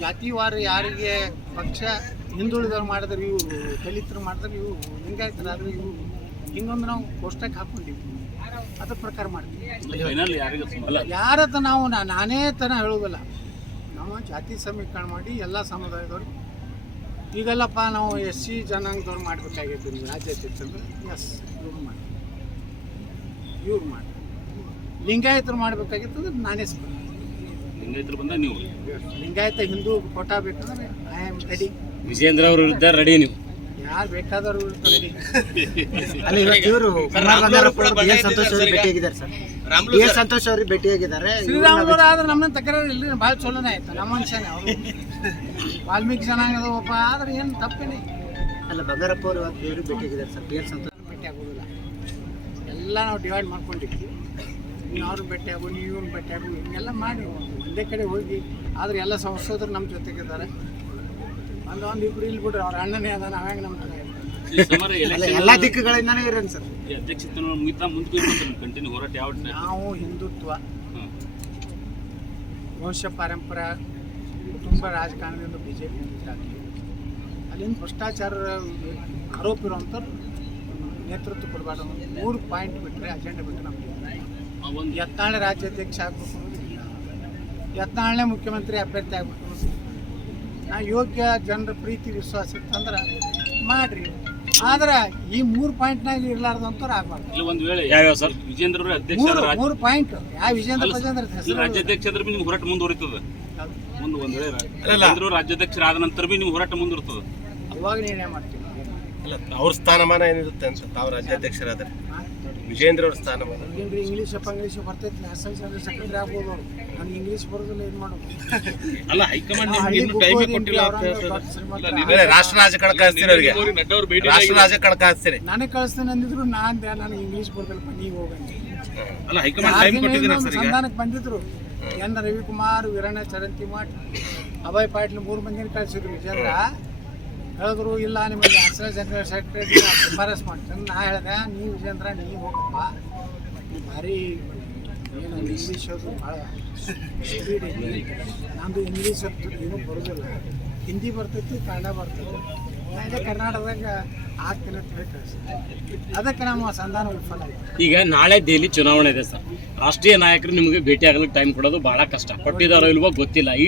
ಜಾತಿವಾರ ಯಾರಿಗೆ ಪಕ್ಷ ಹಿಂದುಳಿದವ್ರು ಮಾಡಿದ್ರೆ ಇವು ದಲಿತರು ಮಾಡಿದ್ರೆ ಇವು ಲಿಂಗಾಯತರು ಆದ್ರೆ ಇವು ಹಿಂಗೊಂದು ನಾವು ಕೋಷ್ಟಕ್ಕೆ ಹಾಕೊಂಡಿವಿ ಅದ್ರ ಪ್ರಕಾರ ಮಾಡ್ತೀವಿ. ಯಾರತ್ತ ನಾವು ನಾ- ನಾನೇ ತನ ಹೇಳೋದಿಲ್ಲ. ನಾವು ಜಾತಿ ಸಮೀಕರಣ ಮಾಡಿ ಎಲ್ಲ ಸಮುದಾಯದವ್ರು. ಈಗಲ್ಲಪ್ಪ ನಾವು ಎಸ್ ಸಿ ಜನಾಂಗದವ್ರು ಮಾಡಬೇಕಾಗಿತ್ತು ನೀವು ರಾಜ್ಯಾಧ್ಯಕ್ಷ ಅಂದ್ರೆ ಎಸ್ ಇವ್ರು ಮಾಡಿ ಇವ್ರು ಮಾಡಿ ಲಿಂಗಾಯತರು ಮಾಡಬೇಕಾಗಿತ್ತು ಅಂದ್ರೆ ನಾನೇ ಸ್ಪರ್ಧೆ ಲಿಂಗಾಯತರು ಬಂದ ನೀವು. ಲಿಂಗಾಯತ ಹಿಂದೂ ಕೋಟಾ ಬೇಕಂದ್ರೆ ಐ ಆಮ್ ರೆಡಿ ವಿಜೇಂದ್ರ ಅವರು ವಿರುದ್ಧ ರೆಡಿ ನೀವು. ಯಾರು ಬೇಕಾದವರು ರೆಡಿ ಅಲ್ಲಿ ಇವತ್ತು ಇವರು ಸಂತೋಷ್ ಅವ್ರಿಗೆ ಭೇಟಿಯಾಗಿದ್ದಾರೆ ಸರ್. ಬಿ ಎಸ್ ಸಂತೋಷ್ ಅವ್ರಿಗೆ ಭೇಟಿಯಾಗಿದ್ದಾರೆ. ಶ್ರೀರಾಮುಲು ಆದ್ರೆ ನಮ್ಮನ್ನ ತಕರಾರು ಇಲ್ಲ ಭಾಳ ಚಲೋನೇ ಆಯ್ತು. ನಮ್ಮ ಮನುಷ್ಯನೇ ಅವರು. ವಾಲ್ಮೀಕಿ ಜನಾಂಗದ ಒಬ್ಬ ಆದ್ರೆ ಏನು ತಪ್ಪೇನೆ. ಅಲ್ಲ ಬಂಗಾರಪ್ಪ ಅವರು ಇವತ್ತು ಇವ್ರಿಗೆ ಭೇಟಿಯಾಗಿದ್ದಾರೆ ಸರ್. B S Santosh. ಭೇಟಿ ಆಗೋದಿಲ್ಲ. ಎಲ್ಲ ನಾವು ಡಿವೈಡ್ ಮಾಡ್ಕೊಂಡಿರ್ತೀವಿ ನೀವು ಅವ್ರನ್ನ ಭೇಟಿ ಆಗು ನೀವು ಇವ್ರನ್ನ ಭೇಟಿ ಆಗು ಹಿಂಗೆಲ್ಲ ಮಾಡಿ ಒಂದೇ ಕಡೆ ಹೋಗಿ ಆದ್ರೆ ಎಲ್ಲ ಸಂಸದರು ನಮ್ಮ ಜೊತೆಗಿದ್ದಾರೆ ಒಂದು ಒಂದು ಇಬ್ಬರು ಇಲ್ಲಿ ಬಿಡ್ರಿ ಅವ್ರ ಅಣ್ಣನೇ ಅದ ನಾವ್ಯಾಂಗ ನಮ್ಮ ಎಲ್ಲ ಎಲ್ಲಾ ದಿಕ್ಕುಗಳಿಂದಾನೇ ಇರೋಣ ಸರ್. ಕಂಟಿನ್ಯೂ ಹೋರಾಟ ಯಾವ ನಾವು ಹಿಂದುತ್ವ. ವಂಶ ಪರಂಪರೆ ಕುಟುಂಬ ರಾಜಕಾರಣದಿಂದ ಬಿ ಜೆ ಪಿ ಅಲ್ಲಿಂದ ಭ್ರಷ್ಟಾಚಾರ ಆರೋಪ ಇರುವಂಥವ್ರು ನೇತೃತ್ವ ಕೊಡಬಾರ್ದು ಮೂರು ಪಾಯಿಂಟ್ ಬಿಟ್ಟರೆ ಅಜೆಂಡಾ ಬಿಟ್ಟರೆ ನಮಗೆ. ಯತ್ನಾಳೆ ರಾಜ್ಯಾಧ್ಯಕ್ಷ ಆಗ್ಬೇಕು ಯತ್ನಾಳನೇ ಮುಖ್ಯಮಂತ್ರಿ ಅಭ್ಯರ್ಥಿ ಆಗ್ಬೇಕು ನಾ ಯೋಗ್ಯ ಜನರ ಪ್ರೀತಿ ವಿಶ್ವಾಸ ಇತ್ತಂದ್ರೆ ಮಾಡ್ರಿ. ಆದ್ರೆ ಈ ಮೂರು ಪಾಯಿಂಟ್ನಾಗ ಇರ್ಲಾರ್ದಂಥವ್ರು ಆಗ್ಬಾರ್ದು. ಇಲ್ಲ ಒಂದು ವೇಳೆ ಯಾವ್ಯಾವ ಸರ್? ವಿಜೇಂದ್ರ ಅವರು ಅಧ್ಯಕ್ಷ ಮೂರು ಮೂರು ಪಾಯಿಂಟ್ ಯಾವ ವಿಜೇಂದ್ರ ಇಲ್ಲ, ಹೆಸರು ರಾಜ್ಯಾಧ್ಯಕ್ಷ ಅಂದ್ರೆ ನಿಮ್ಗೆ ಹೋರಾಟ ಮುಂದುವರಿತದ? ಮುಂದೆ ಒಂದ್ ವೇಳೆ ರಾಜ್ಯೇಂದ್ರ ರಾಜ್ಯಾಧ್ಯಕ್ಷರಾದ ನಂತರ ಬಿ ನಿಮ್ಗೆ ಹೋರಾಟ ಮುಂದುವರಿತದ ಅವಾಗ ನೀನೇ ಮಾಡ್ತೀವಿ. ಅಲ್ಲ ಅವ್ರ ಸ್ಥಾನಮಾನ ಏನಿರುತ್ತೆ ಅಂತ ಅವ್ರ ರಾಜ್ಯಾಧ್ಯಕ್ಷರಾದ್ರೆ? ವಿಜೇಂದ್ರ ಅವ್ರ ಸ್ಥಾನಮಾನ. ಏನ್ರಿ ಇಂಗ್ಲೀಷ್ ಇಂಗ್ಲೀಷ್ ಬರ್ತೈತಿ ಅಸೆಂಬ್ಲಿ ಅಂದ್ರೆ ಸೆಕೆಂಡ್ರಿ ಆಗ್ಬೋದು ಅವ್ರು ನನಗೆ ಇಂಗ್ಲೀಷ್ ಬರೋದಿಲ್ಲ ಏನು ಮಾಡೋದು? ಅಲ್ಲ ಹೈಕಮಾಂಡ್ ಹಳ್ಳಿ book ಓದಿನ್ರಿ, ಅವ್ರಂಗೆ ದೊಡ್ಡ ಶ್ರೀಮಂತರ. ಅದೇ ರಾಷ್ಟ್ರ ರಾಜಕಾರಣ ಕಳಿಸ್ತೀರಿ ಅವ್ರಿಗೆ. ರಾಷ್ಟ್ರ ರಾಜಕಾರಣ ಕಳಿಸ್ತೀರಿ ನನಗೆ ಕಳಿಸ್ತೇನೆ ಅಂದಿದ್ರು ನಾನ್ ನನಗೆ ಇಂಗ್ಲೀಷ್ ಬರೋದಿಲ್ಲಪ್ಪ ನೀವು ಹೋಗಂడి ಅಲ್ಲ ಹೈಕಮಾಂಡ್ ಸಂಧಾನಕ್ಕೆ ಬಂದಿದ್ರು. ಎನ್ ರವಿಕುಮಾರ್ ವೀರಣ್ಣ ಚರಂತಿಮಠ್ ಅಭಯ್ ಪಾಟೀಲ್ ಮೂರು ಮಂದಿನ ಕಳಿಸಿದ್ರು. ವಿಜೇಂದ್ರ ಹೇಳಿದ್ರು, ಇಲ್ಲ, ನಿಮಗೆ ಅಸಲ ಜನರಲ್ ಸೆಕ್ರೆಟರಿ ಶಿಫಾರಸ್ ಮಾಡ್ತೀನಿ ನಾ ಹೇಳಿದೆ, ನೀವು ವಿಜೇಂದ್ರ ನೀವು ಹೋಗಪ್ಪ. ಭಾರಿ ಏನು ಇಂಗ್ಲೀಷ್ ಅದು ಭಾಳ ಸ್ಪೀಡ್ ಐತಿ. ನಮ್ಮದು ಇಂಗ್ಲೀಷ್ ಅಂತೂ ಏನೂ ಬರೋದಿಲ್ಲ. ಹಿಂದಿ ಬರ್ತೈತಿ, ಕನ್ನಡ ಬರ್ತೈತಿ. ಕರ್ನಾಟಕದಾಗ ಅಂತ ಅದಕ್ಕೆ ನಮ್ಮ ಈಗ ನಾಳೆ ದೆಹಲಿ ಚುನಾವಣೆ ಇದೆ ಸರ್. ರಾಷ್ಟ್ರೀಯ ನಾಯಕರು ನಿಮಗೆ ಭೇಟಿ ಆಗಲಿಕ್ಕೆ ಟೈಮ್ ಕೊಡೋದು ಬಹಳ ಕಷ್ಟ. ಕೊಟ್ಟಿದ್ದಾರೋ ಇಲ್ವೋ ಗೊತ್ತಿಲ್ಲ. ಈ